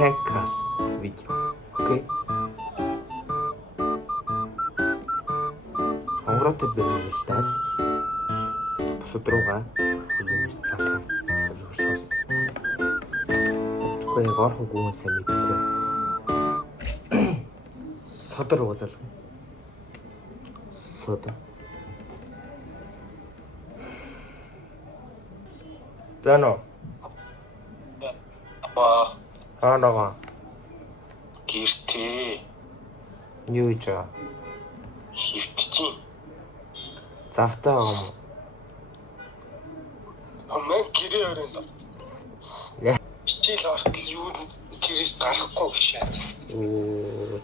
prank video. Окей. Хонгороотой бэлдээд бусад руугаа хөлөөр цаалаа. Зүрсээс. Тэгвэл горхон гүн сайн мэдгүй. Содор уузал. Содор. Плано. Нага. Гэртээ. Юу гэж аа? Хөвччих. Завтаа юм. Амаа гэрээ өрөөнд. Яа. Чичил ортол юу гэрээс гарахгүй шаад. Оо.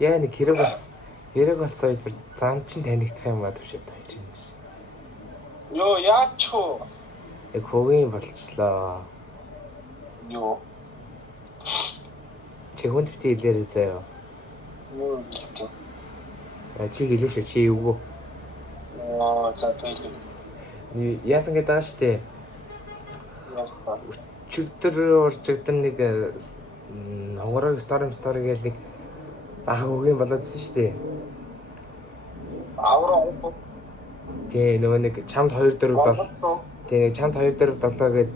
Яа нэг хэрэг бас сая бүр зам чин танигдах юм ба төвшөд байж юм шиг. Йоо яач хөө. Яг хөгийн болчлоо. Йоо. Чи хүнд бити хэлээрэй заяа. Юу гэдэг. Чи хэлээ шүү чи юу? За тэгэл. Яасан гэдэг штэ. Яасан. Чигтэр уржигдан нэг хонгороо story гээл нэг бага хөгийн болоодсэн штэ. Авраа. Гээ нөгөө нэг чамд 247. Тэгээ чамд 247 гээд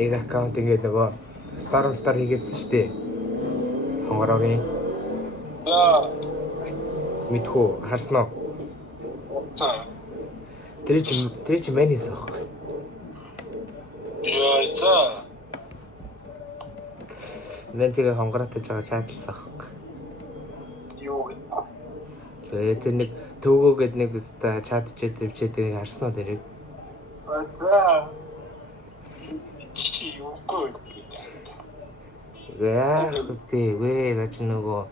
нэг аккаунт ингээд нөгөө Star хийгээдсэн штэ. Хонгороогийн. Яа. Мэдхүү харснаа. За. Тэр чи мань хийсэн аахгүй. Яа за. Мэн тэгээ хонгороотой жоо чатлсан аахгүй. Юу гэдэг. Тэгээ тэр нэг төвгөө гээд нэг өстой чатчээд өвчээд харснаа тэрийг. За. Чи юу гээд. Яа хөтэй наач нөгөө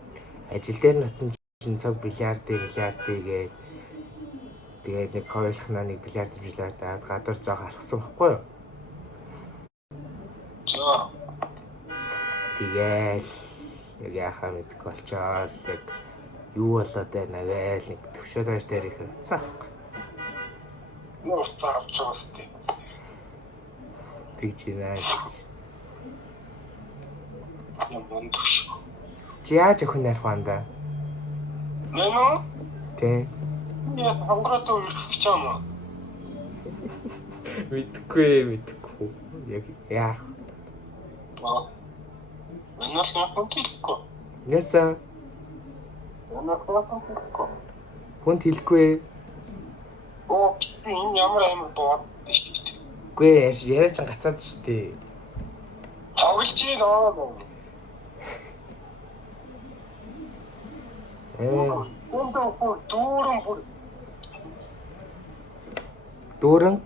ажил дээр нутсан чинь цаг бильярд гээд тэгээд нэг хойлохнаа нэг бильярд аваад гадар зоог алхсан байхгүй юу? За. Тэгээл яг яхаа мэдгүй болчоод яг юу болоод байна гээл нэг төвшөөд байж дээр их утсан аахгүй. Нуур цаавч байгаас тий. Тэгж наа. Ямар дэвш. Чи яаж өхөн ярих ванда? Нэнэ? Тэ. Я хонгороотой үргэлж чамаа. Мэдгүй. Яг яах. Манайх нэг хэлэхгүй. Яса. Манайх хэлэхгүй. Хүнд хэлэхгүй. Оо, энэ ямар бод тийш тийш. Үгүй яриач гацаад штэ. Тоглож ийн аа. Дүүрэн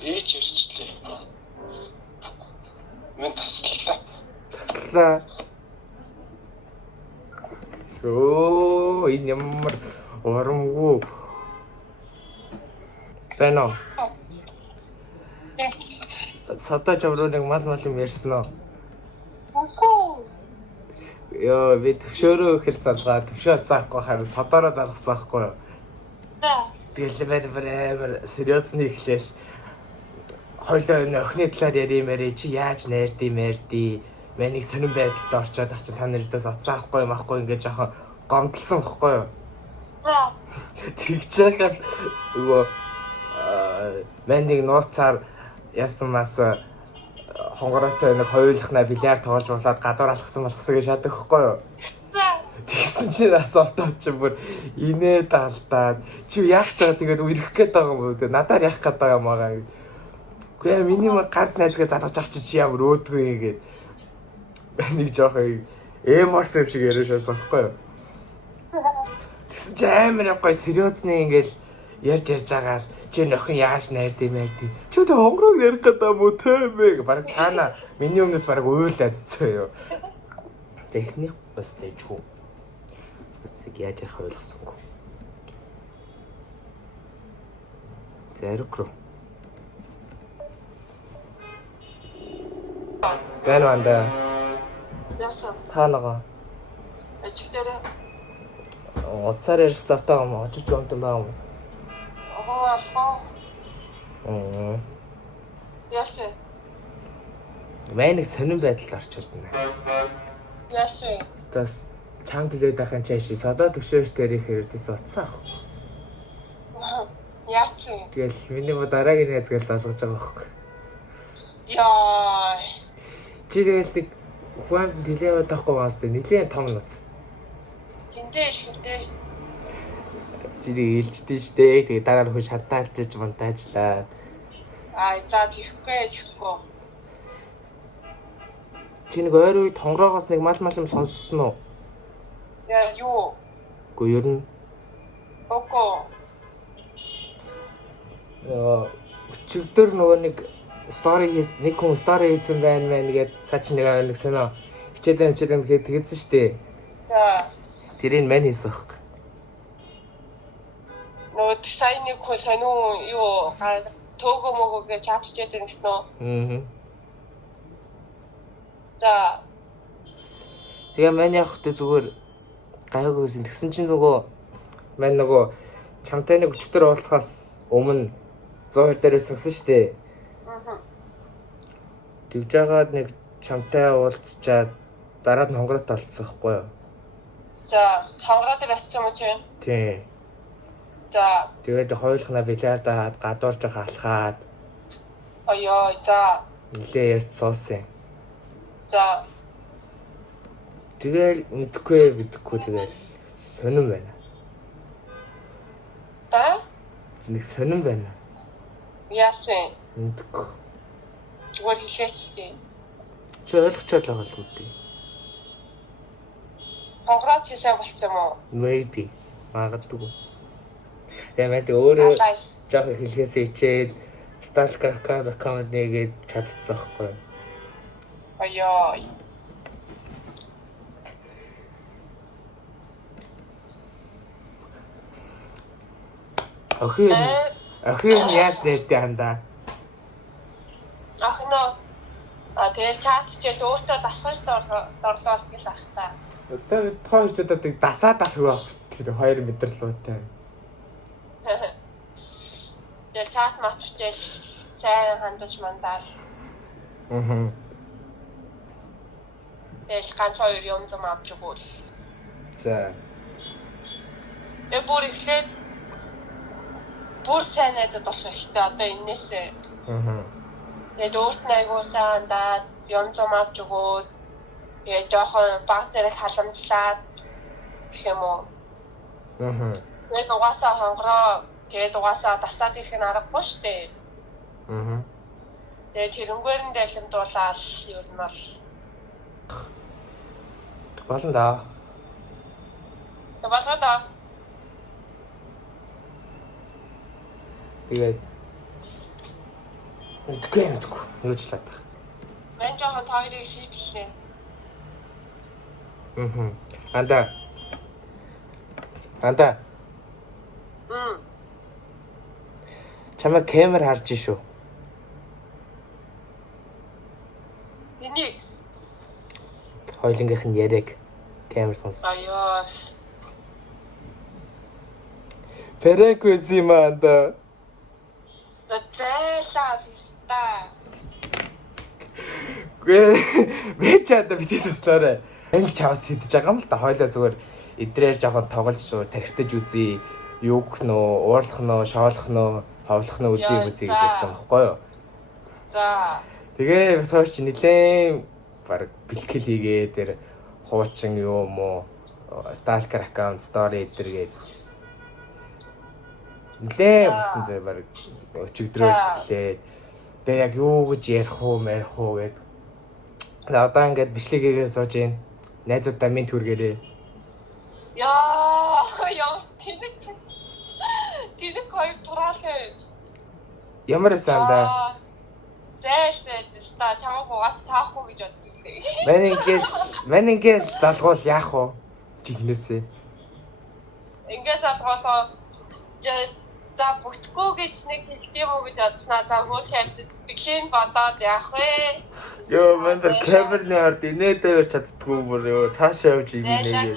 ээч ирчлээ. Мен таслаа. Оо энэ ямар оромгүй. Бэнэ. Сата чавруу нэг мал юм ярьсан уу? Йоо би төвшөөрөө ихэл залгаа төвшөө заахгүй харин содороо залгасан байхгүй юу? Тэгэл бээр сериусны ихлээл хоёлоо охины талаар яримээрээ чи яаж найрдий мэнийг сонирн байдалд орчоод ах чи та нарыдаас оцсаахгүй юм ахгүй ингээд жоохон гомдлсон байхгүй юу? Тэгж яагаад нөгөө мэнийг нууцаар яасан мас хонгороотой нэг хоёулахна бильярд тоглож болоод гадуур алхсан гэж шатдаг байхгүй юу? Тэгсэн чинь асуултаа чи бүр инээ далдаад чи яах ч байгаа тэгээд үрэх гээд байгаа юм уу? Надаар яах гээд байгаа юм аа. Гэхдээ миний ганц найзгаа залгаж ах чи ямар өөдгөө гээд нэг жоохон эморс юм шиг яриаш байсан байхгүй юу? Тэгсэн чи амар гоё сериусны ингээл ярьж байгаа чи нөхөн яаж найрдээ мэрдээ чи тэ хонгороо ярих гэдэг юм уу те мэг бараг цаана миний өмнөөс бараг уйлаад цаа юу техник бас тэжүү бас яаж яах ойлгосонгүй зэрэг рүү гэн ванда яасан таанага ажил дээр уцаар ярих завтаа юм очиж юмтан баа юм алхаа яасан Май нэг сонирн байдалд орчод байна. Яасан. Тас чам төлөөд ахын чааши содоо төвшөөш дээр ихээр тэс утсан ах. Яасан. Тэгэл миний дараагийн найзгал залгаж байгаа байхгүй. Яа. Чи тэгэл нэг хүн дилээ байхгүй байгаас тэ нэлээд том нуц. Хинтээ шинтээ. Чи нэг илчдээ штэ. Тэгээ дараа нь хөө шатаалж монтажлаа. За тийхгүй. Чи нэг ойр үед хонгороогоос нэг мал юм сонссон уу? Яа юу? Үгүй ер нь Око. өчигдөр нөгөө нэг стори хийс нэг хүн стори хийсэн байна гэд цаач нэг сонио хичээдэн гэхэд тэгсэн штэ. За. Тэрийг мань хийсэн баг. Нөгөө дизайныг хөө сонио юу төөгөө мөгөөгээ чааччээд байна гэсэн үү? За. Тэгээ мань явах тэ зүгээр гайгүйсэн. Тэгсэн чинь мань нөгөө чамтай нэг өчтөр уулзахаас өмнө 100 дээрээс гисэн штэ. Тэгж жагаад нэг чамтай уулзчаад дараад нь хонгороо талцсан байхгүй юу? За, хонгороо дээр очив юм чи? Тий. За. Тэгээд хойлохна билиардаад гадуурж алхаад. Аяа, за. Нилээ ярьж суусан. За. Тэгэл мэдхгүй тэгэл сонирн байна. Нэг сонирн байна. Яасан? Мэдхгүй. Зүгээр хэлээч дээ. Чи ойлгочод байгаа л үгүй. Хонгороо чи сайн болчихсон юм уу? Maybe. Магадгүй. Тэгээд өөрөө жоох хэлхээсээ ичээд Stalker аккаунт нэгээд чадчихсан байхгүй. Аяа. Охин яаж нэртэй хандаа? Ахнаа. Тэгэл чат хичээл өөртөө дасгаж дорлоол гэл ах та. Одоо тооч одоо тийг дасаад авах байх. Тэр 2 мэдэрлүүтэй. Тэгэл чат мат хичээл сайн хандаж мандаал. Тэгэл ганц хоёр юм зам авч өгөөл. За. Бүр ихлээд бүр сайн найзад болох хэрэгтэй одоо энээсээ. Тэгээд өөрт нь айгуу сайн хандаад юм зам авч өгөөд тэгээд жоохон баг зэрэг халамжлаад гэх юм уу. Тэгээд угаасаа хонгороо тэгээд угаасаа дасаад ирэх нь аргагүй шүү дээ. Тэгээд тэрнгүүр нь дэлэмдуулаад ер нь бол болно да. Болно да. Тэгээд мэдгүй. Юу ч лаад. Мен жоохон тойрыг шийдлээ. Анда. Чамаа камер харж шүү. Энийг Хойлонгийнх нь яриаг камер сонс. аяа. Переквис юм анда. Зайлаа биста. Вэ чад битээ туслаарай. Энэ чавс хидэж байгаа юм л та хойлоо зүгээр эдрээр жоохон тоглож тархитаж үзье. Юуг нөө, уурлах нөө, шоолох нөө, ховлох нөө үзье гэсэн баггүй юу? За. Тэгээ тооч нилээн баг бэлтгэл хийгээ тэр хуучин юм уу Stalker аккаунт story эдэргээд нилээн болсон зэ баг өчигдрөөс эхлээд тэгээ яг юу гэж ярих уу гэд одоо ингээд бичлэг хийгээ сууж гин найзуудаа минь түргээрээ Яа тэнэг хоёр дураалаа ямар сандаа зээл та чамаг угаас таахгүй гэж бодож ирсэн. Мань ингээд залгуул яах вэ? Жигнэсээ. Ингээд залгуулаа за бүтггүй гэж нэг хэлдэм үү гэж бодснаа. За хөл хэмтэд сэтгэлийн бодоод яах вэ? Йоо манд камерны ард инээдээр чаддгүй бүр ёо цаашаа явж инээгээ.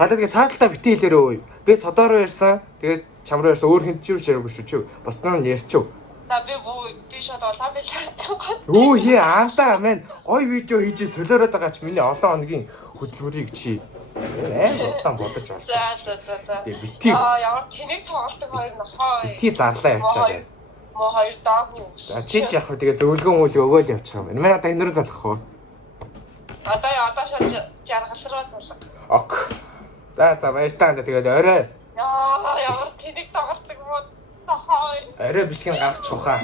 Тэгээ цааталтаа битээ хэлээрөө. Би содороо ярьсан. Тэгээд чам руу ярьсан өөр хүнд ч юу яриаггүй шүү чи. Босдоо нь ярьчих. На би шууд улаан билээ. Өө хий аандаа мэн гой видео хийж солиороод байгаа ч миний олон хоногийн хөдөлмөрийг чи амар удаан бодож байна. За. Тэгээ бити. Ямар тэнэг тоглолтог хоёр нохоо. Бити зарлаа явчаа. Мо хоёр даагны үс. За чи яг хөө тэгээ зөвлөгөө мөл өгөөл явчих юм. Манай одоо энэ рүү залах уу? Одоо шууд жаргал руу залах. Ок. За баярлалаа. Тэгээд орой. Ямар тэнэг тоглолтог мод нохоо. Орой бичлэг гаргачих ухаа.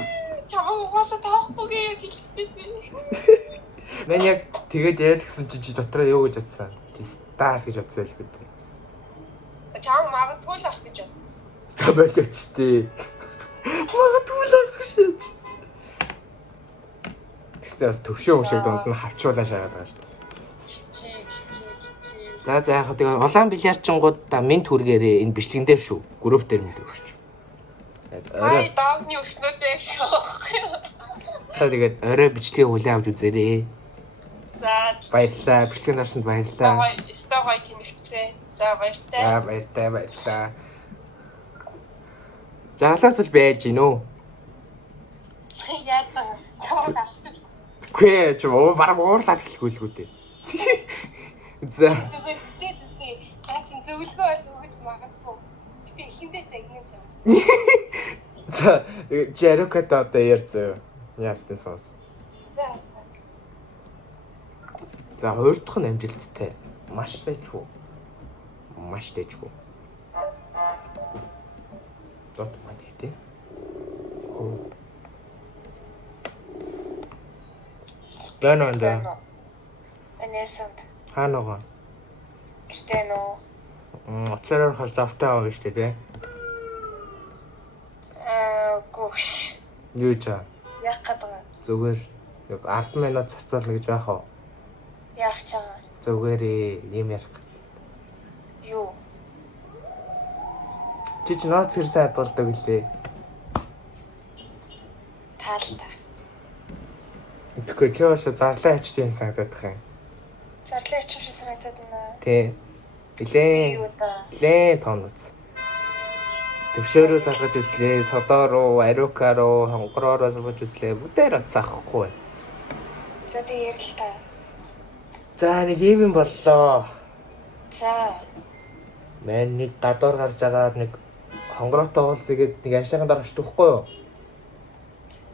Чамаа угаасаа таахгүй хэлчихсэн. Мен яг тэгээд яриад гисэн чи дотроо юу гэж бодсон? Стар гэж бодсон л гэдэг. Чам магадгүй л ах гэж бодсон. За болооч тээ. Магадгүй л ах гэж. Тэгснээр бас төвшөө шиг дунд нь хавчуулаа шагаад байгаа шүү дээ. За яг тэгээ улаан бильярдчингууд минт хүргээрээ энэ бичлэгэн дээр шүү. Групп дээр мэд өгч. Орой дагны өснөдөө шоох. Тэгээд орой бичлэгийг хүлээн авч үзээрэй. За Баярлалаа. Бичлэгийн дарсанд баярлалаа. Стогой тэнэгцээ. За баяртай. Баярлалаа. Жаглаас л байж гин үү? Яаж байгаа? Чамд алчих. Гүй ч баг уурлаад эхлэхгүй л үү дээ. За. Яаж зөвлөгөө өгч магадгүй. Гэтэ ихэндээ загнаж байгаа. За, Жэрокот одоо ярьцгаа. Яастай сонс. За, хоёр дахь нь амжилттай. Маш тайчгүй. Дот мад гэдэг. Гэнэ. Анесан. Хаанаа? Гэртэнөө. Оцороор хол завтай авах штэ тий. Гүш. Юу чаа? Яг гадаг. Зүгээр яг 10 минут зарцуулна гэж байх уу? Яг чагаа. Зүгээр юм ярих. Юу? Чи ч нууц хэрсэн хадгалдаг лээ. Таалта. Тэгэхгүй чи ууш зарлаа ачиж санагдах юм. Зарлаа ачиж санагдаад байна. Тий. Лээ тонц. Төвшөөрөө залгаж үзлээ, содоо руу, ариука руу, хонгороо залгаж үзлээ. Бүгдээр оцсахгүй. За тэг ярил та. За нэг юм боллоо. За. Мэн нэг гадуур гарч байгаа нэг хонгороотой уулзгээд нэг ашигын дор очиж тахгүй юу?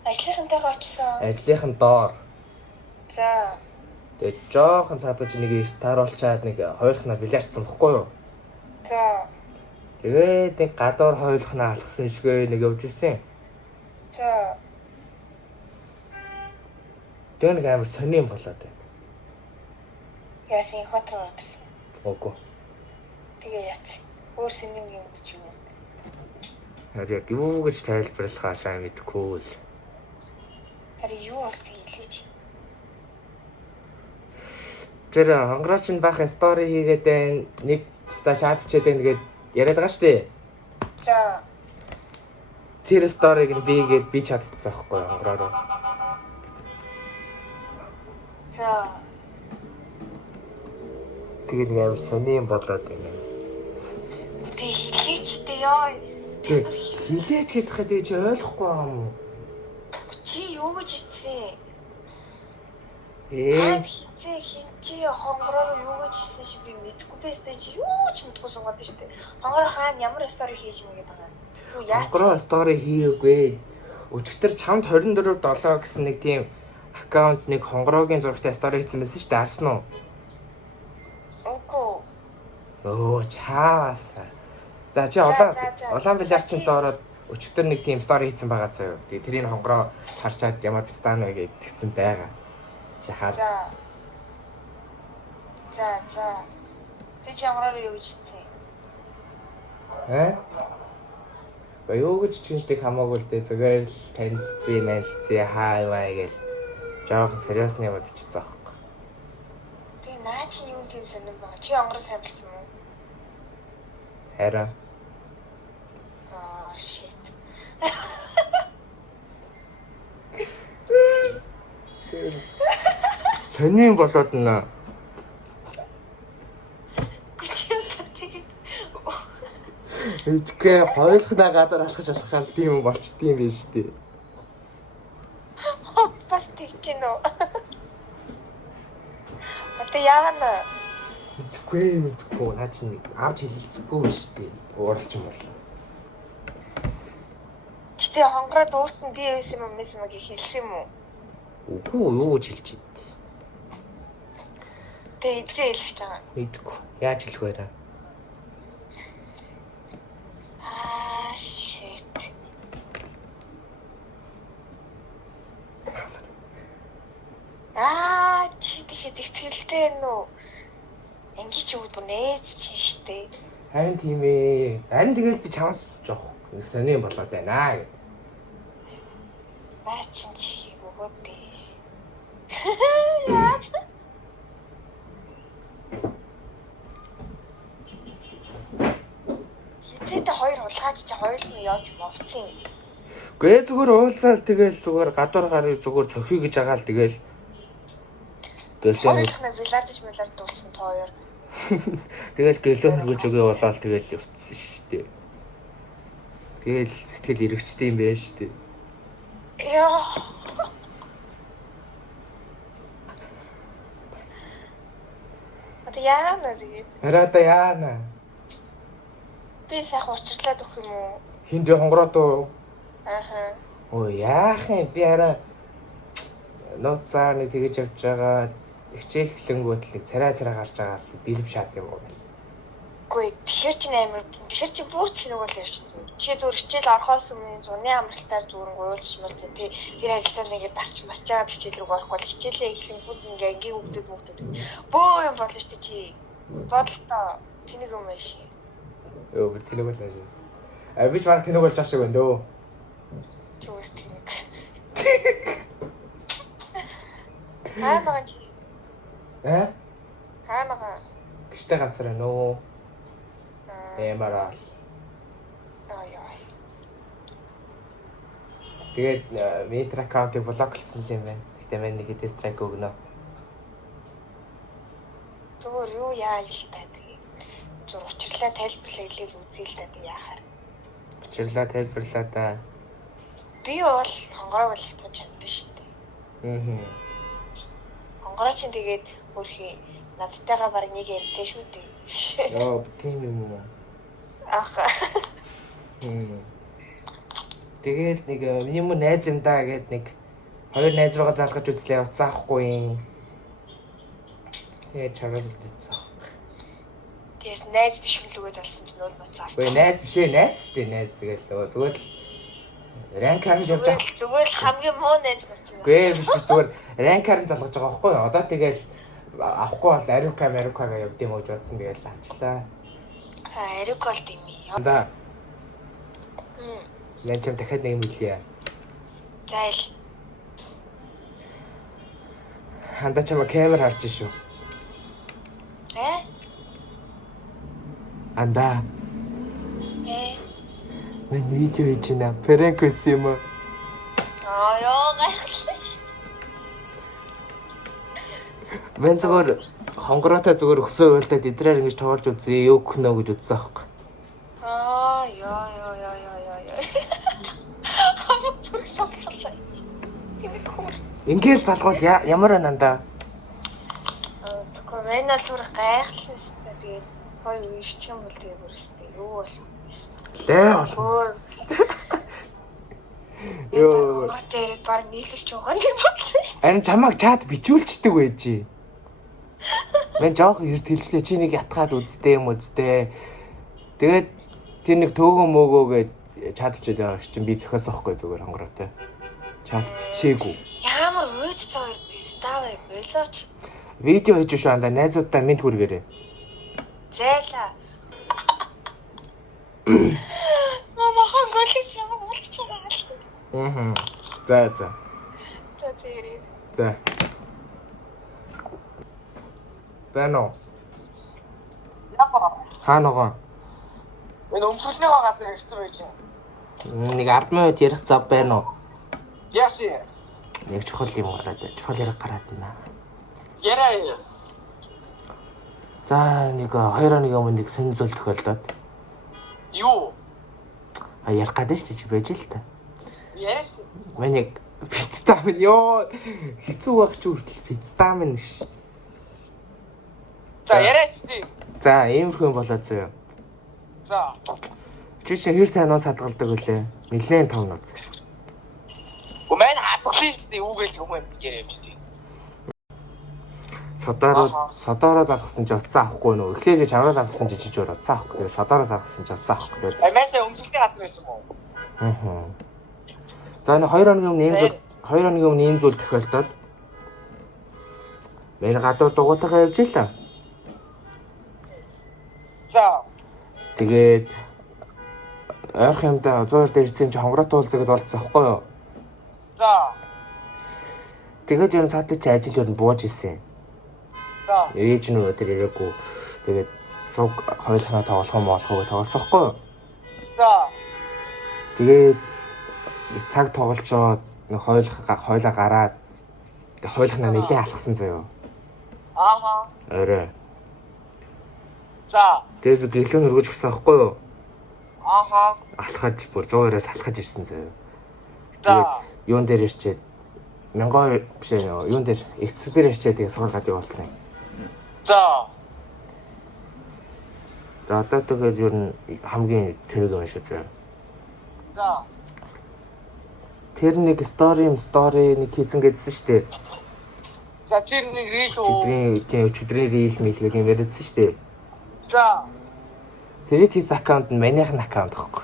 Ажлынхантайгаа очсон. Ажлынхан доор. За. Тэгээд жоохон цаадаж нэг старуулчаад нэг хоёрхнаа билярдсан бохгүй юу? За. Тэгээд нэг гадуур хоёрхнаа алхсан шигээ нэг явж ирсэн. За. Тэгээд нэг амар сони юм болоод байна. Яасан хот руу орсон. Үгүй. Тэгээ яц. Өөр сэнийн юм ч юм уу. Яг юу гэж тайлбарлахаа сайн мэдэхгүй л. Харин юу болтгийг хэлээч. Тэр хонгорооч нь бах стори хийгээд байна. Нэг ста шаадчээд байна гээд яриад байгаа шүү дээ. За. Тэр сториг нь би чадчихсан байхгүй хонгороо. За. Тэгээд нэг амар сони юм болоод байна. Тэ хэлээч дээ ёо. Хилээч гэдэгт чи ойлгохгүй байгаа юм уу? Чи юу гэж хэлсэн? Чи хонгороор юу гэж хэлсэн чи би мэдэхгүй байсан чи юу ч мэдэхгүй суугаад байна шүү дээ. Хонгороо хаана ямар стори хийж мэгээд байгаа юм? Юу яа? Хонгороо стори хийгээгүй. Өчигдөр чамд 24/7 гэсэн нэг тийм аккаунт нэг хонгороогийн зурагтай стори хийсэн байсан шүү дээ. Арсан уу? Үгүй. Оо чаавас. За чи улаан бильярдчин л ороод өчигдөр нэг тийм стори хийсэн байгаа заяа. Тэгээ тэрийг хонгороо харчаад ямар пистано гэж тэгсэн байгаа. Чи хаа. За. Тэг чи ямараар юу гэж хэлсэн? Ба юу гэж чинждэг хамаагүй л дээ. Зүгээр л танилцъя, хаа маа гэл. Жохон сериусны юм бичсэн аахгүй. Тэг наа чи юу тийм сонирн байгаа? Чи хонгороо сайн билсэн юм уу? Хараа. Shit. Сони юм болоод нэ. Эдгээр хоёулахнаа гадар алхаж алхахаар тийм юм болчдгийм биш үү? гэж байна уу? Одоо яана? Мэдхгүй наа чинь авч хэлэлцэхгүй шүү дээ. Ууралч юм бол. Чи тэг хонгороо дүүрт нь би байсан юм гэж хэлсэн юм уу? Үгүй юу гэж хэлж ид. Тэг эзээ хэлж байгаа. Мэдхгүй. Яаж хэлэх вэ? Shit. Чи тэгэхээр зэгтгэлтэй нүү. Ингээ ч үүд нээз чинь штэ. Харин тийм ээ. Харин тэгэл би чамаас жоох сони болоод байна гэд. Наа чин чи өгөөдөө. Тэд хоёр улгаач чи хоёр нь явж мовцсон. Гээ зүгээр уулзаал тэгэл зүгээр гадуур гарыг зүгээр цохиё гэж агаал тэгэл гэлээ билардж дуулсан тоо хоёр. тэгэл гэлөө хөргөж өгөө болоод тэгэл явцсан шүү дээ. Тэгэл сэтгэл эргэжтэй юм байна шүү дээ. Яа. Одоо яана тэгээд. Арада яана. Би сайхан учрлаад өгөх юм уу? Хинд хонгороод уу? Ааха. Оо яах юм би арай нууцаар нэг тэгэж явж байгаа хичээл хөлөнгөт л царай гарч байгаа л бэлэв шат юм уу? Үгүй тэгэхэр чинь амар тэгэхэр чинь бүр тэнэг бол явчихсан. Чи зүгээр хичээл орохоос өмнө зуны амралтаар зүгээр гуйлшмал зэн тэр харилцаанд ингээд дарч масж байгаа хичээл рүү орохгүй л хичээлээ эхлэн бүгд ингээ ангийн хөвгдөд бөө юм болно шүү дээ чи. Бодлоо тэнэг юм байна ши. Өө би тэнэг бол аашаас. Би ч баг тэнэг болж байгаа шиг байна дөө. Чөөс тэнэг. Хаана чи? Хаана? Гişтэй ганцаар байна уу? Эмарал. Ай. Тэгээд метр аккаунтыг блоклцсон юм байна. Гэтэ мань нэг хэдэн страйк өгнө. Зүгээр юу яа л та тэгээд. Зүр учрлаа тайлбарлаа хэлээл үзье л та тэгээд яахаар. Учрлаа тайлбарлаа та. Би бол хонгороог л хатгаж чадсан шүү дээ. Хонгороо чинь тэгээд өөрхий надтайгаа баг нэг юмтэй шүү дээ. Яа, тийм юм уу? Аха. Тэгээд нэг миний мөн найз юм даа гэд нэг хоёр найз руугаа залгаж үзлээ явцсан ахгүй юм. Тэгээд чагаас үлдээсэн. Тэгээс найз биш үлгөө залсан чинь нууд ноцоо. Гүй найз биш ээ, найз шүү дээ, найз тэгэл зүгээр л ранкаар явж байгаа. Зүгээр л хамгийн муу найз ноцоо. Гүй биш зүгээр ранкаар залгаж байгаа байхгүй юу? Одоо тэгэл авахгүй бол Ариукага явд юм уу гэж бодсон тэгэл авчлаа. Ариукал дими. Да. Яаж юм дахиад нэг юм хэлье. Зайл. Ханда чама камер харж шүү. Анда. Мен видео хийж байна. Пранк хийсэн юм аа. Яа гайхалтай шүү. Мен зүгээр хонгороотой зүгээр өсөө уйлдаад идрээр ингэж тоолж үзье, юу гэнэ гэж үзсэн аахгүй. Яа. Ингээл залгуул ямар ананда. Тэгэхгүй мен бол бүр гайхалтай шүү. Тэгээд той ишчих юм бол тэгээд бүрстэй. Юу болов? Лээ бол. Йоо. Тэгээд баг нийлүүлж байгаа юм бодлоо шүү. Ань чамайг чат бичүүлчдэг байж. Мен жоох эрт хэлжлээ чи нэг ятгаад үзтээ юм үзтээ. Тэгээд тэр нэг төөгөө мөөгөөгээд чат бичээд байгаа чинь би зөхөөсөхгүй зүгээр хонгороотой. Чат бичээгүй. Ямар өөд цаар пиставэ болооч. Видео хийж шүү анда найзуудаа минь хүргээрээ. Зайлаа. Мама хонгорч юм болчих юм. За. тэрээ. За. Бэнэ. Япаа. Хаанаа? Энэ өмсөлний газар ирсэн байж байна. Нэг 10 минут ярих зав байна уу? Яси. Нэг чухал юм гараад, чухал ярих гараад байна. Яраа. За нэг 2 хоногийн өмнө нэг сонир зүйл тохиолдоод. Юу? Ярих гэдэг чинь байж л та. Яриш. Мен яг Витамин ёо хэцүү байх ч үртэл витамин ш. За яриач тий. За иймэрхүү юм болоод зөө. За. Чи хэр сайн нууц хадгалдаг вүлээ? Нилээн том нууц. Өмнө хадгалсан шүү дээ. Үүгээл хүмүүс яриа юм шүү дээ. Содороо залгасан чи утсаа авахгүй нөө. Эхлээд чамраа залгасан чи чиж өөр утсаа авахгүй. Тэгээ содороо залгасан чи утсаа авахгүй. Амаасаа өмсөлтөй гадар байсан мó. Аа. За энэ 2 хоногийн өмнө ийм зүйл тохиолдоод мэн гадуур дугуйтайгаа явж илаа. За. Тэгээд ойрхон юмдаа 100 дээрсэн чи хонгороо туулзаад болцсон байхгүй юу? За. Тэгээд ер нь цаатаа чи ажил ер нь бууж исэн. За. Ээж нь өдөр ирээгүй. Тэгээд цуг хойлохноо тоглох юм болохгүй тоглосохгүй юу? За. Тэгээд цаг тоглолцоод нэг хойлоо гараад хойлохноо нэлээд алхсан заяа. Ааха. Орой. За. Тэгээд гэлөө нөргөж гисэн байхгүй юу? Ааха. Алхаж бүр 100-аас алхаж ирсэн заяа. За. Юун дээр ирчээд 1000 биш юун дээр эцэг дээр ирчээд тэгээд сургууль явуулсан. За. За одоо тэгээд ер нь хамгийн тэрэг юм шиг заяа. За. Тэр нэг стори нэг хийцэн гэдсэн шүү дээ. За тэр нэг рил үү? Өчигдрийн рил мэлгээд юм яриадсан шүү дээ. За. Тэрийг хийсэн аккаунт нь манийхын аккаунт гэхгүй.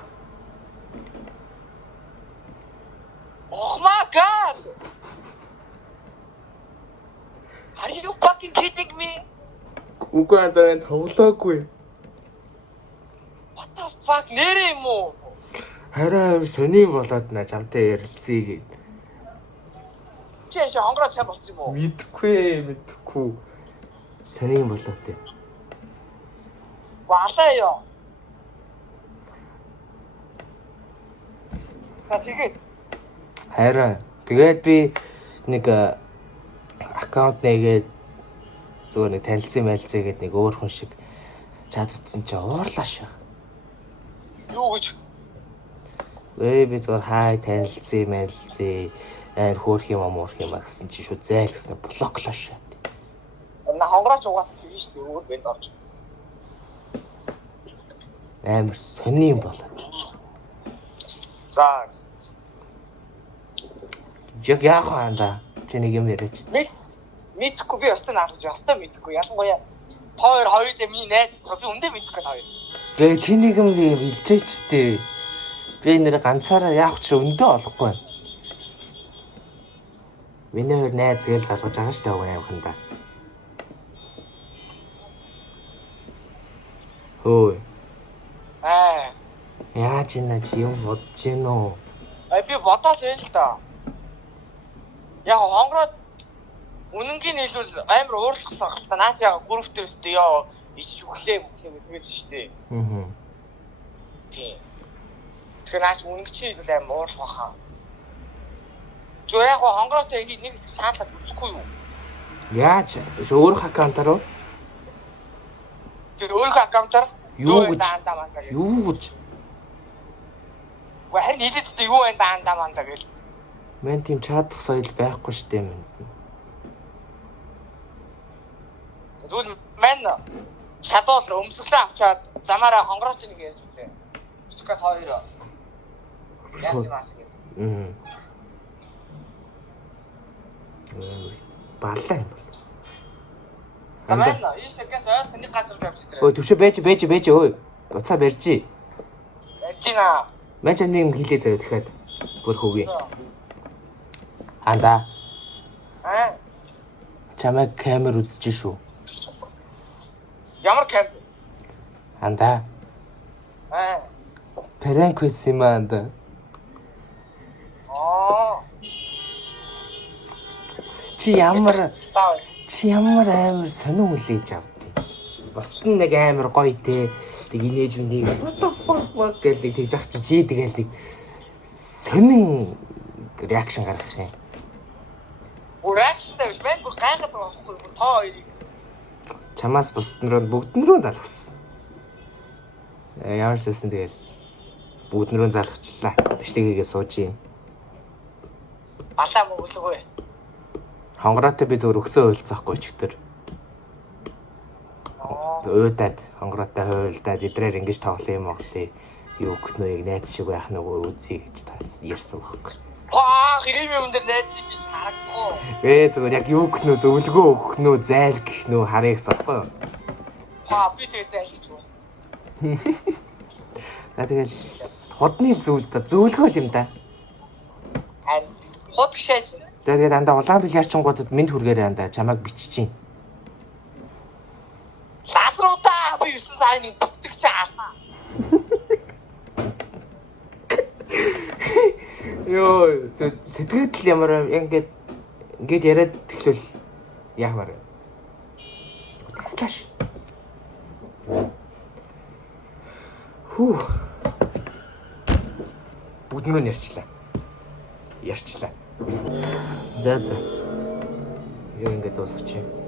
Oh my god. Are you fucking kidding me? Үгүй энэ тоглоогүй. What the fuck нэрээ юм уу? Хараа сони болоод наа чамтай ярилцъя гээд. Чи хонгороо сайн болсон юм уу? Мэдхгүй. Сони болоод те. Балаа ёо. Тэгээд Хараа тэгээд би нэг аккаунт нэгээд зүгээр нэг танилцсан байлцээ гээд нэг өөр хүн шиг чат утсан чи уурлаа шүү. юу гэж? Би зүгээр хай танилцсан мэлцээ айн хөөх юм гэсэн чи шууд зайл гэсэн блоклоо шүү. На хонгорооч угаасан тийм шүү дээ. Өөр бэнд орж. Амар сони юм болоо. За. Яг яах вэ? Чи нэг юм яриач. Мэдхгүй би өстө наалж өстө мэдхгүй. Ялангуяа хоёр миний найз би үндэ мэдхгүй хоёр. Тэгээ чи нэг юм хэлчихэж тээ. Би нэр ганцаараа яах ч өндөө олохгүй. Миний хоёр найз гээл залгаж байгаа шүү дээ өгөн амханда. Хөөе. Яаж ийна чи юм бодож гин үү? Би бодоод байл л да. Яг хонгороод үнэнгийн хэлбэл амар уурлах байх л та. Наач яг гүрвтэр өстөө ёо ич үхлээ гэдгээс шүү дээ. Аа. Тийм. Тэгэхээр наач үнэнгийн хэлбэл амар уурлах байхаа. Зүгээр яг хонгороотой нэг шаалаад үзэхгүй юу? Яаж? Өөрөх аккаунтаар уу? Тэр өөрөх аккаунтаар юу гэж? Юу гэж? Харин хэлээдээ юу вэ даандаа гэл. Мэн тийм чадах соёл байхгүй штэ юм. Тэгвэл мэн чадвал өмсгөлөө авчаад замаараа хонгорооч нэг ярьж үзье. Чүкат хоёр. Яасан гэдэг. Барлаа юм. Мэн ийшээс ойрхон нэг газар явж идрээ. Ой төвшөө байж ой. Буцаа барьжи. Ярьжина. Мэн ч нэг юм хэлээ заяа дахиад. Бүр хөөгий. Анда. Чамайг камер үзэж шүү. Ямар камер? Анда. Пранк хийсэн юм анда. Чи ямар амар сонин хүлээж авдیں۔ Бусд нь нэг амар гоё те. Тэг инээж үнийг what the fuck гэж тэгж ах чи тэгэл сонин реакшн гаргах юм. Реакшнтай биш мэн бүр гайхаад байгаа байхгүй бүр тоо хоёрыг. Чамаас бусд нь бүгд нөрөө залгасан. Ямар сэсэн тэгэл бүгд нөрөө залгачлаа. Бичлэгээгээ сууж юм. Балаа мөглөгөө. Хонгороотой би зөвөр өгсөө хуйлцахгүй ч гэдэг. Уудаад хонгороотой хуйлдаад идрээр ингэж тоглоом юм оглоо. Юу гэх нөө яг найз шиг байх нөгөө үзье гэж тас ярьсан байхгүй. Хэрэв юм дээр найз шиг харагдах уу? Зүгээр яг юу гэх нөө зөвлөгөө өгөх нөө зайл гэх нөө харъя гэсэн байхгүй юу? Би тэгээ зайлж байна. Тэгэл худны зөвлөгөө юм да. Худ гişээж. Тэгээд андаа улаан бильярчингуудад мэд хүргээрээ андаа чамайг биччихин. Лазруудаа би 9 сарын нэг бүтгч аалаа. Йоо, сэтгэл ямар ингээд яриад тэглэл яамаар. Таслааш. Бүгд нь ярьчлаа. За. Юу ингэж дуусгач юм.